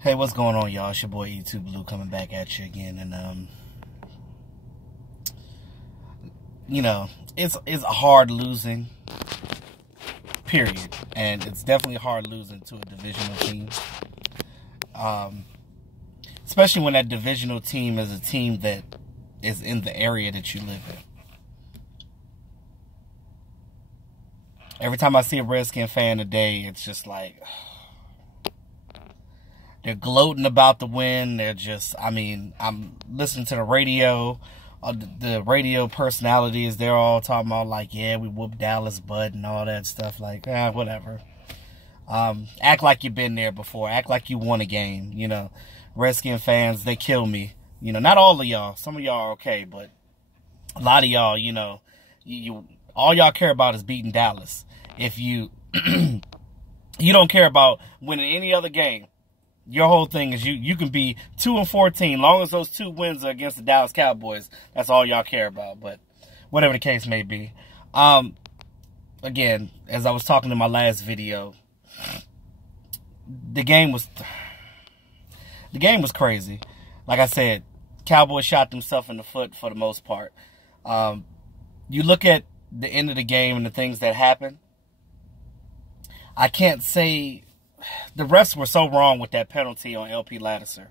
Hey, what's going on, y'all? It's your boy E2 Blue coming back at you again, and it's hard losing, period, and it's definitely hard losing to a divisional team, especially when that divisional team is a team that is in the area that you live in. Every time I see a Redskin fan today, it's just like they're gloating about the win. They're just, I'm listening to the radio. The radio personalities, they're all talking about like, yeah, we whooped Dallas' butt and all that stuff. Like, whatever. Act like you've been there before. Act like you won a game. You know, Redskin fans, they kill me. You know, not all of y'all. Some of y'all are okay, but a lot of y'all, you know, all y'all care about is beating Dallas. If you you don't care about winning any other game, your whole thing is you can be 2-14, long as those 2 wins are against the Dallas Cowboys. That's all y'all care about. But whatever the case may be, again, as I was talking in my last video, the game was crazy. Like I said, Cowboys shot themselves in the foot for the most part. You look at the end of the game and the things that happened. I can't say the refs were so wrong with that penalty on LP Laddiser.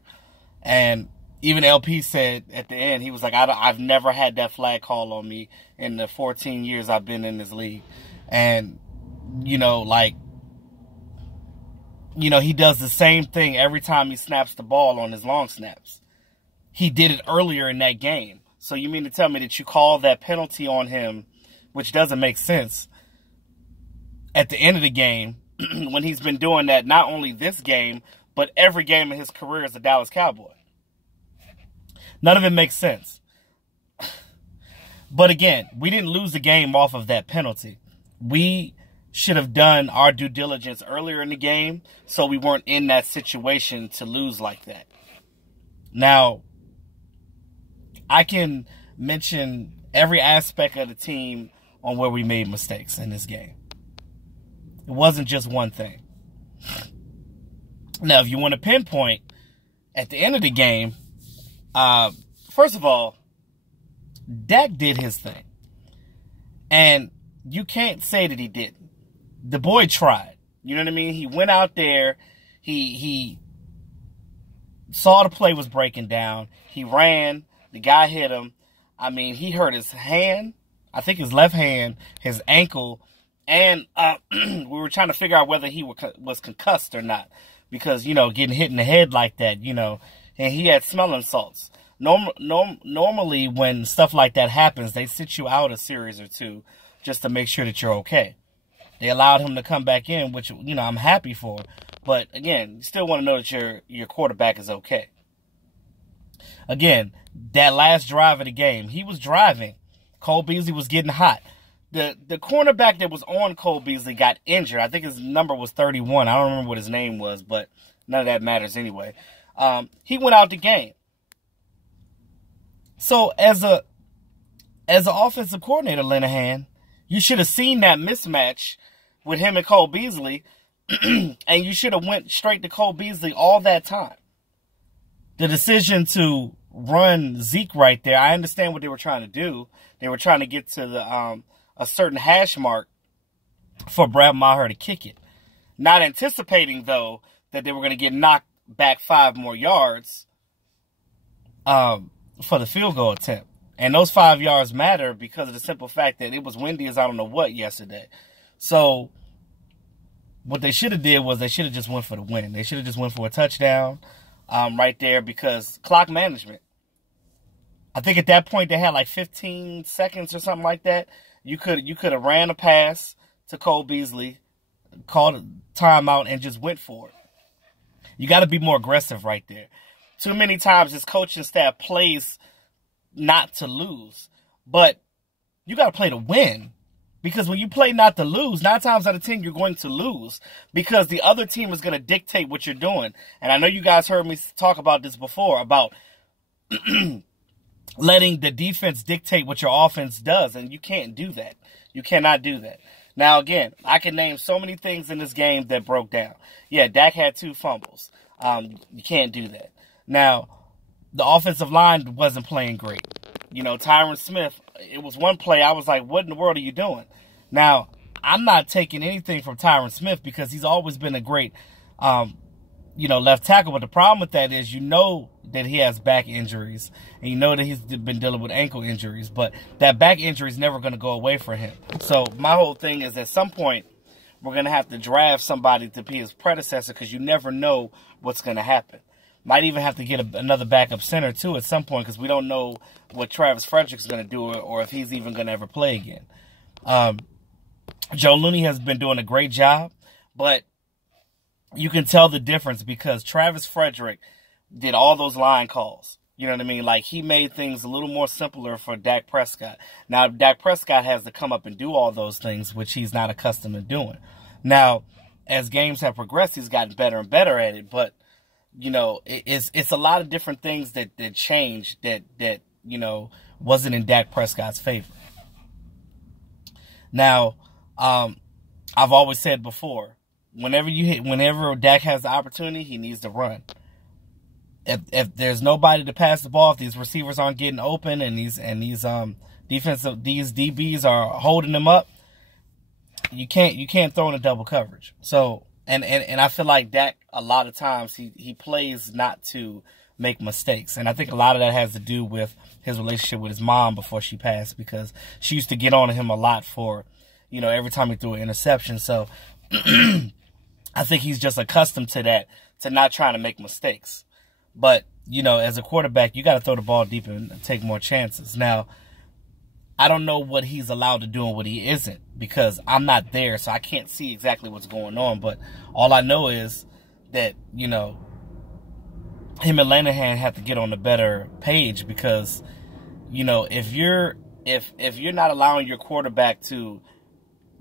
And even LP said at the end, he was like, I've never had that flag call on me in the 14 years I've been in this league. And, you know, like, you know, he does the same thing every time he snaps the ball on his long snaps. He did it earlier in that game. So you mean to tell me that you call that penalty on him, which doesn't make sense, at the end of the game, when he's been doing that not only this game, but every game in his career as a Dallas Cowboy? None of it makes sense. But again, we didn't lose the game off of that penalty. We should have done our due diligence earlier in the game so we weren't in that situation to lose like that. Now, I can mention every aspect of the team on where we made mistakes in this game. It wasn't just one thing. Now, if you want to pinpoint, at the end of the game, first of all, Dak did his thing. And you can't say that he didn't. The boy tried. You know what I mean? He went out there. He saw the play was breaking down. He ran. The guy hit him. I mean, he hurt his hand. I think his left hand, his ankle. And we were trying to figure out whether he was concussed or not. Because, you know, getting hit in the head like that, you know, and he had smelling salts. Normally, when stuff like that happens, they sit you out a series or 2 just to make sure that you're okay. They allowed him to come back in, which, you know, I'm happy for. But, again, you still want to know that your quarterback is okay. Again, that last drive of the game, he was driving. Cole Beasley was getting hot. The cornerback that was on Cole Beasley got injured. I think his number was 31. I don't remember what his name was, but none of that matters anyway. He went out the game. So as an offensive coordinator, Linehan, you should have seen that mismatch with him and Cole Beasley, and you should have went straight to Cole Beasley all that time. The decision to run Zeke right there, I understand what they were trying to do. They were trying to get to the a certain hash mark for Brad Maher to kick it. Not anticipating, though, that they were going to get knocked back 5 more yards for the field goal attempt. And those 5 yards matter because of the simple fact that it was windy as I don't know what yesterday. So what they should have did was they should have just went for the win. They should have just went for a touchdown right there because clock management. I think at that point they had like 15 seconds or something like that. You could have ran a pass to Cole Beasley, called a timeout, and just went for it. You got to be more aggressive right there. Too many times his coaching staff plays not to lose, but you got to play to win. Because when you play not to lose, 9 times out of 10 you're going to lose because the other team is going to dictate what you're doing. And I know you guys heard me talk about this before about letting the defense dictate what your offense does, and you can't do that. You cannot do that. Now, again, I can name so many things in this game that broke down. Yeah, Dak had 2 fumbles. You can't do that. Now, the offensive line wasn't playing great. Tyron Smith, it was one play, I was like, what in the world are you doing? Now, I'm not taking anything from Tyron Smith because he's always been a great, left tackle. But the problem with that is that he has back injuries. And you know that he's been dealing with ankle injuries. But that back injury is never going to go away for him. So my whole thing is at some point, we're going to have to draft somebody to be his predecessor because you never know what's going to happen. Might even have to get another backup center, too, at some point because we don't know what Travis Frederick's going to do or if he's even going to ever play again. Joe Looney has been doing a great job, but you can tell the difference because Travis Frederick did all those line calls. You know what I mean? Like, he made things a little more simpler for Dak Prescott. Now, Dak Prescott has to come up and do all those things, which he's not accustomed to doing. Now, as games have progressed, he's gotten better and better at it, but it's a lot of different things that changed that wasn't in Dak Prescott's favor. Now, I've always said before, whenever Dak has the opportunity, he needs to run. If there's nobody to pass the ball, if these receivers aren't getting open and these DBs are holding them up, you can't throw in a double coverage. So and I feel like Dak a lot of times he plays not to make mistakes. And I think a lot of that has to do with his relationship with his mom before she passed because she used to get on him a lot for, every time he threw an interception. So I think he's just accustomed to that, to not trying to make mistakes. But, as a quarterback, you got to throw the ball deep and take more chances. Now, I don't know what he's allowed to do and what he isn't because I'm not there, so I can't see exactly what's going on. But all I know is that, him and Lanahan have to get on a better page because, if you're not allowing your quarterback to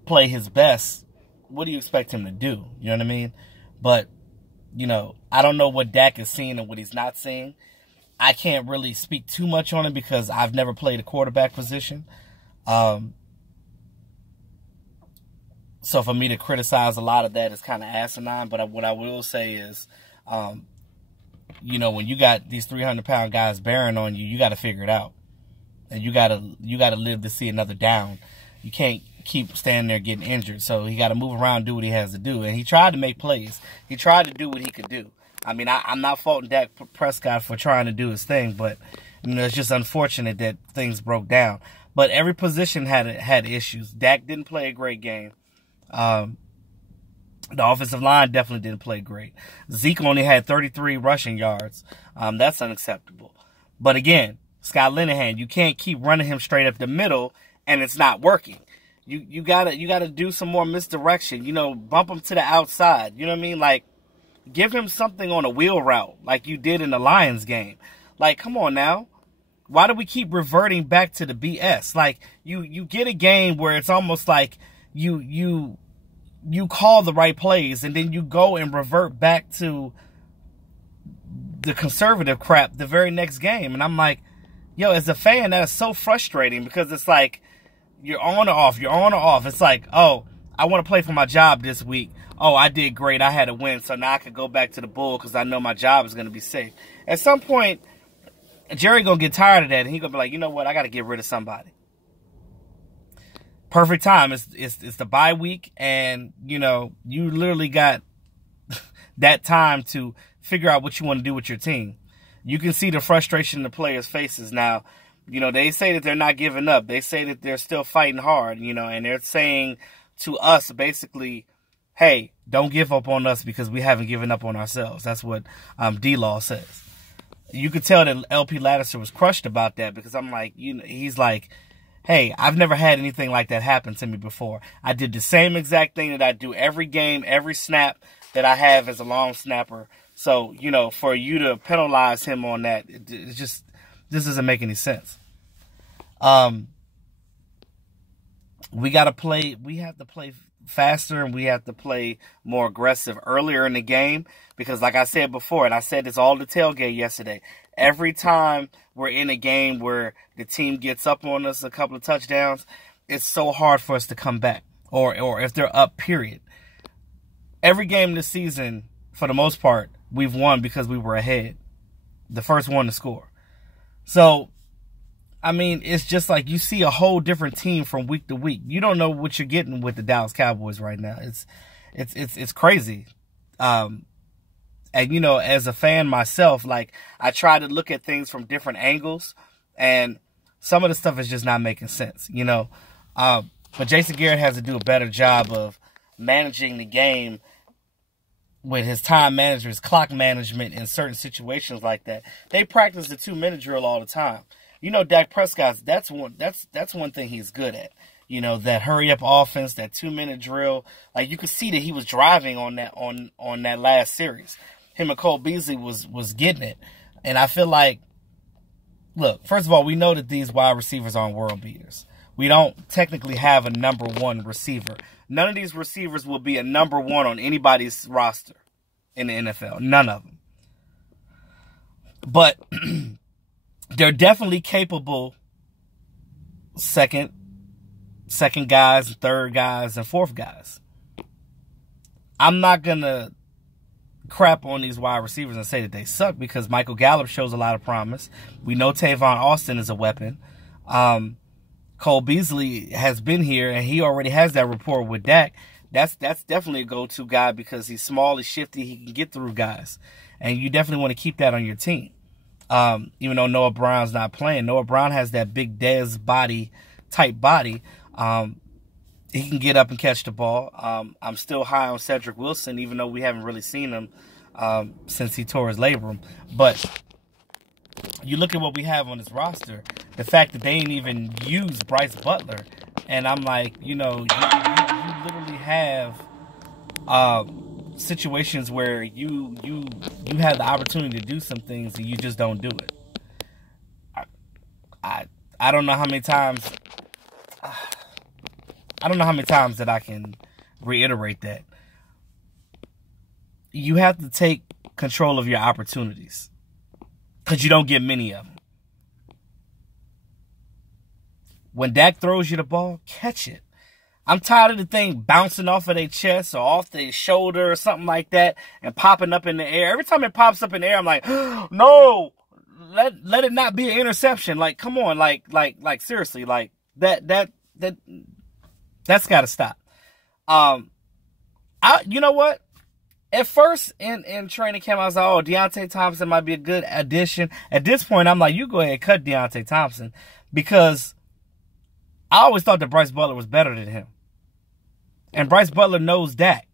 play his best, what do you expect him to do? You know what I mean? But, I don't know what Dak is seeing and what he's not seeing. I can't really speak too much on it because I've never played a quarterback position. So for me to criticize a lot of that is kind of asinine. But what I will say is, when you got these 300-pound guys bearing on you, you got to figure it out. And you got to live to see another down. You can't keep standing there getting injured. So he got to move around, do what he has to do. And he tried to make plays. He tried to do what he could do. I mean, I'm not faulting Dak Prescott for trying to do his thing, but it's just unfortunate that things broke down. But every position had issues. Dak didn't play a great game. The offensive line definitely didn't play great. Zeke only had 33 rushing yards. That's unacceptable. But again, Scott Linehan, you can't keep running him straight up the middle and it's not working. You gotta do some more misdirection. Bump him to the outside. You know what I mean? Like, give him something on a wheel route like you did in the Lions game. Like, come on now. Why do we keep reverting back to the BS? Like, you get a game where it's almost like you call the right plays and then you go and revert back to the conservative crap the very next game. And I'm like, yo, as a fan, that is so frustrating because it's like you're on or off, you're on or off. It's like, oh, I want to play for my job this week. Oh, I did great. I had a win, so now I can go back to the bull because I know my job is going to be safe. At some point, Jerry going to get tired of that, and he going to be like, you know what, I got to get rid of somebody. Perfect time. It's the bye week, and, you literally got that time to figure out what you want to do with your team. You can see the frustration in the players' faces now. They say that they're not giving up. They say that they're still fighting hard, and they're saying to us basically, hey, don't give up on us because we haven't given up on ourselves. That's what D-Law says. You could tell that LP Lattiser was crushed about that because I'm like, he's like, hey, I've never had anything like that happen to me before. I did the same exact thing that I do every game, every snap that I have as a long snapper. So, for you to penalize him on that, it's just, this doesn't make any sense. We have to play faster and we have to play more aggressive earlier in the game because like I said before, and I said this all the tailgate yesterday, every time we're in a game where the team gets up on us a couple of touchdowns, it's so hard for us to come back or if they're up, period. Every game this season, for the most part, we've won because we were ahead. The first one to score. So, I mean, it's just like you see a whole different team from week to week. You don't know what you're getting with the Dallas Cowboys right now. It's crazy. And, you know, as a fan myself, like, I try to look at things from different angles, and some of the stuff is just not making sense, you know. But Jason Garrett has to do a better job of managing the game with his time management, his clock management in certain situations like that. They practice the 2-minute drill all the time. You know, Dak Prescott, that's one thing he's good at. You know, that hurry up offense, that 2-minute drill. Like, you could see that he was driving on that last series. Him and Cole Beasley was getting it. And I feel like, look, first of all, we know that these wide receivers aren't world beaters. We don't technically have a number 1 receiver. None of these receivers will be a number 1 on anybody's roster in the NFL. None of them. But they're definitely capable second guys, third guys, and fourth guys. I'm not going to crap on these wide receivers and say that they suck, because Michael Gallup shows a lot of promise. We know Tavon Austin is a weapon. Cole Beasley has been here, and he already has that rapport with Dak. That's definitely a go-to guy because he's small, he's shifty, he can get through guys. And you definitely want to keep that on your team. Even though Noah Brown's not playing. Noah Brown has that big Dez type body. He can get up and catch the ball. I'm still high on Cedric Wilson, even though we haven't really seen him since he tore his labrum. But you look at what we have on this roster, the fact that they ain't even used Bryce Butler, and I'm like, you know, you literally have situations where you have the opportunity to do some things and you just don't do it. I don't know how many times. I don't know how many times that I can reiterate that. You have to take control of your opportunities, because you don't get many of them. When Dak throws you the ball, catch it. I'm tired of the thing bouncing off of their chest or off their shoulder or something like that and popping up in the air. Every time it pops up in the air, I'm like, no, let it not be an interception. Like, come on, like seriously, like that's got to stop. You know what? At first, in training camp, I was like, oh, Deontay Thompson might be a good addition. At this point, I'm like, you go ahead and cut Deontay Thompson, because I always thought that Bryce Butler was better than him. And Bryce Butler knows Dak.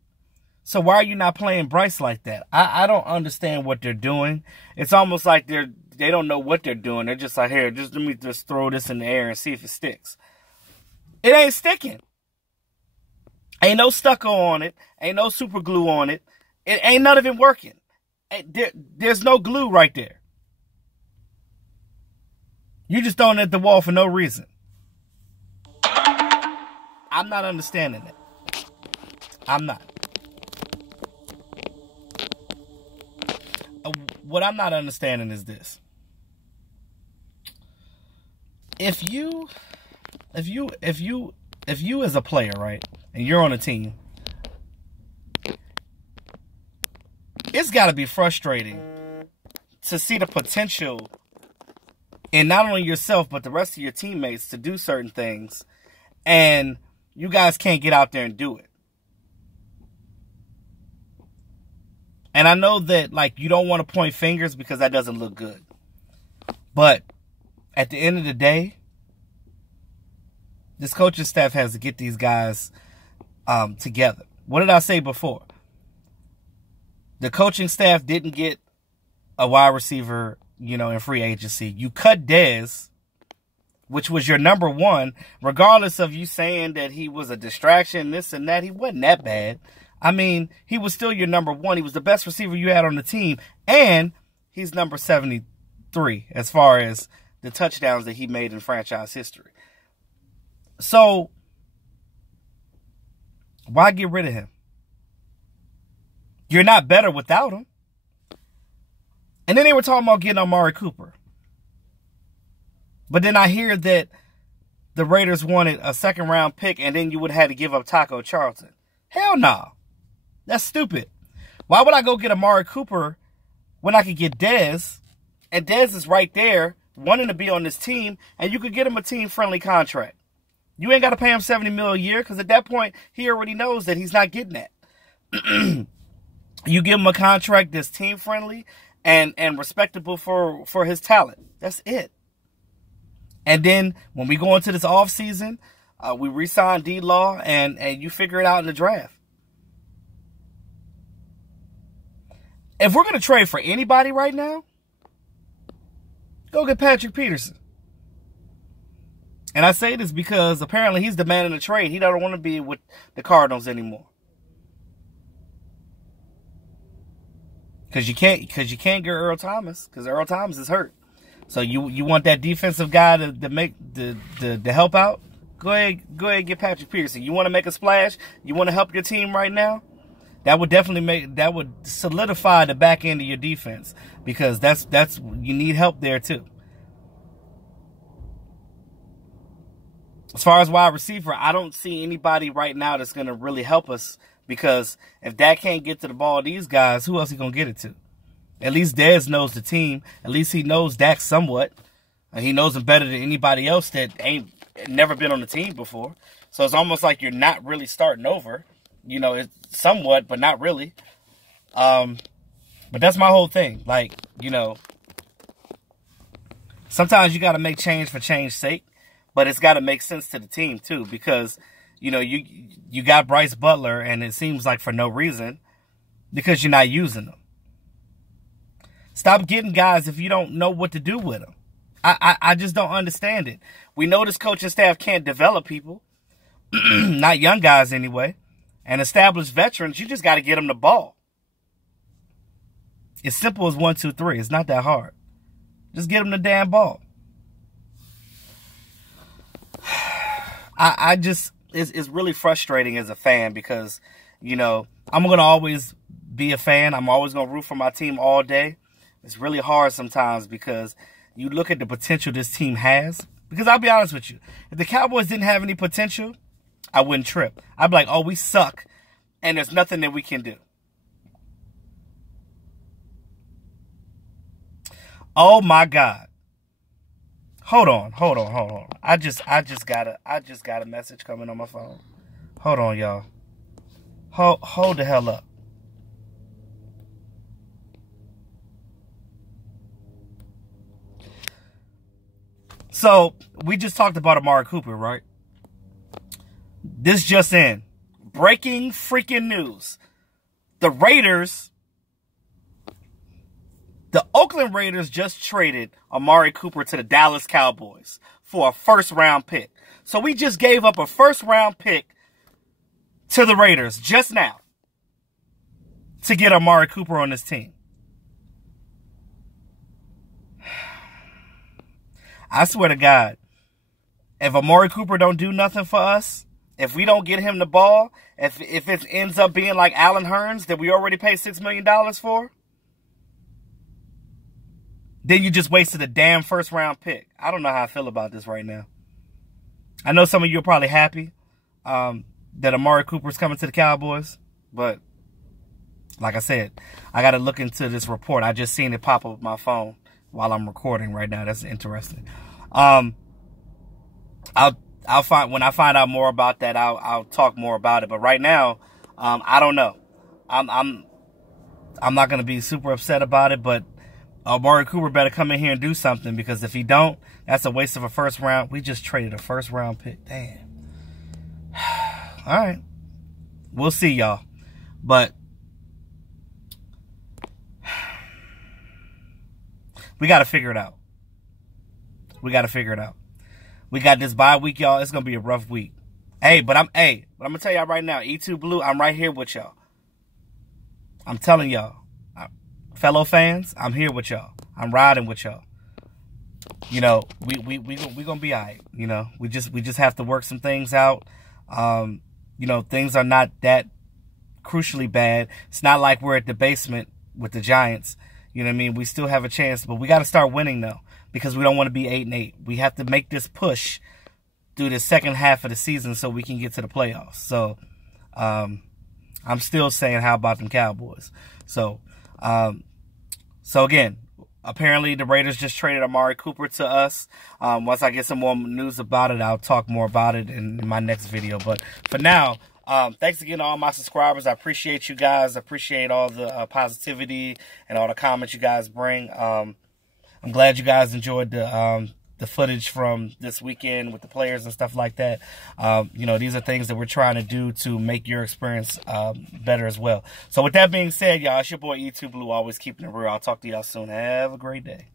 So why are you not playing Bryce like that? I don't understand what they're doing. It's almost like they don't know what they're doing. They're just like, here, just let me just throw this in the air and see if it sticks. It ain't sticking. Ain't no stucco on it. Ain't no super glue on it. It ain't none of it working. There's no glue right there. You just throwing it at the wall for no reason. I'm not understanding it. I'm not. What I'm not understanding is this. If you as a player, right, and you're on a team, it's got to be frustrating to see the potential in not only yourself but the rest of your teammates to do certain things, and you guys can't get out there and do it. And I know that, like, you don't want to point fingers because that doesn't look good. But at the end of the day, this coaching staff has to get these guys together. What did I say before? The coaching staff didn't get a wide receiver, you know, in free agency. You cut Dez, which was your number 1, regardless of you saying that he was a distraction, this and that. He wasn't that bad. I mean, he was still your number 1. He was the best receiver you had on the team, and he's number 73 as far as the touchdowns that he made in franchise history. So, why get rid of him? You're not better without him. And then they were talking about getting Amari Cooper. But then I hear that the Raiders wanted a second-round pick, and then you would have had to give up Taco Charlton. Hell no. That's stupid. Why would I go get Amari Cooper when I could get Dez, and Dez is right there wanting to be on this team, and you could get him a team-friendly contract. You ain't got to pay him $70 million a year, because at that point, he already knows that he's not getting that. You give him a contract that's team-friendly and respectable for his talent. That's it. And then when we go into this offseason, we re-sign D-Law, and you figure it out in the draft. If we're going to trade for anybody right now, go get Patrick Peterson. And I say this because apparently he's demanding a trade. He don't want to be with the Cardinals anymore. Because you can't get Earl Thomas, because Earl Thomas is hurt. So you want that defensive guy to help out? Go ahead and get Patrick Peterson. You want to make a splash? You want to help your team right now? That would definitely solidify the back end of your defense, because that's you need help there too. As far as wide receiver, I don't see anybody right now that's going to really help us, because if Dak can't get to the ball, these guys, who else he going to get it to? At least Dez knows the team. At least he knows Dak somewhat. And he knows him better than anybody else that ain't never been on the team before. So it's almost like you're not really starting over. You know, it's somewhat, but not really. But that's my whole thing. Like, you know, sometimes you got to make change for change's sake. But it's got to make sense to the team, too, because, you know, you got Bryce Butler, and it seems like for no reason, because you're not using them. Stop getting guys if you don't know what to do with them. I just don't understand it. We know this coaching staff can't develop people, not young guys anyway, and established veterans. You just got to get them the ball. It's simple as 1, 2, 3. It's not that hard. Just get them the damn ball. I just, it's really frustrating as a fan, because, you know, I'm going to always be a fan. I'm always going to root for my team all day. It's really hard sometimes, because you look at the potential this team has. Because I'll be honest with you, if the Cowboys didn't have any potential, I wouldn't trip. I'd be like, oh, we suck, and there's nothing that we can do. Oh my God. Hold on. I just got a message coming on my phone. Hold on, y'all. Hold the hell up. So, we just talked about Amari Cooper, right? This just in. Breaking freaking news. The Oakland Raiders just traded Amari Cooper to the Dallas Cowboys for a first-round pick. So we just gave up a first-round pick to the Raiders just now to get Amari Cooper on this team. I swear to God, if Amari Cooper don't do nothing for us, if we don't get him the ball, if it ends up being like Allen Hurns that we already paid $6 million for, then you just wasted a damn first-round pick. I don't know how I feel about this right now. I know some of you are probably happy that Amari Cooper's coming to the Cowboys, but like I said, I got to look into this report. I just seen it pop up on my phone while I'm recording right now. That's interesting. I'll find, when I find out more about that, I'll talk more about it. But right now, I don't know. I'm not going to be super upset about it, but Amari Cooper better come in here and do something, because if he don't, that's a waste of a first round. We just traded a first round pick. Damn. All right. We'll see, y'all. But we got to figure it out. We got this bye week, y'all. It's going to be a rough week. But I'm going to tell y'all right now, E2 Blue, I'm right here with y'all. I'm telling y'all. Fellow fans, I'm here with y'all. I'm riding with y'all. You know, we gonna be all right. You know, we just have to work some things out. You know, things are not that crucially bad. It's not like we're at the basement with the Giants. You know what I mean? We still have a chance, but we got to start winning though, because we don't want to be 8-8. We have to make this push through the second half of the season so we can get to the playoffs. So, I'm still saying, how about them Cowboys? So So again, apparently the Raiders just traded Amari Cooper to us. Once I get some more news about it, I'll talk more about it in my next video. But for now, thanks again to all my subscribers. I appreciate you guys. I appreciate all the positivity and all the comments you guys bring. I'm glad you guys enjoyed the footage from this weekend with the players and stuff like that. You know, these are things that we're trying to do to make your experience better as well. So with that being said, y'all, it's your boy E2 Blue, always keeping it real. I'll talk to y'all soon. Have a great day.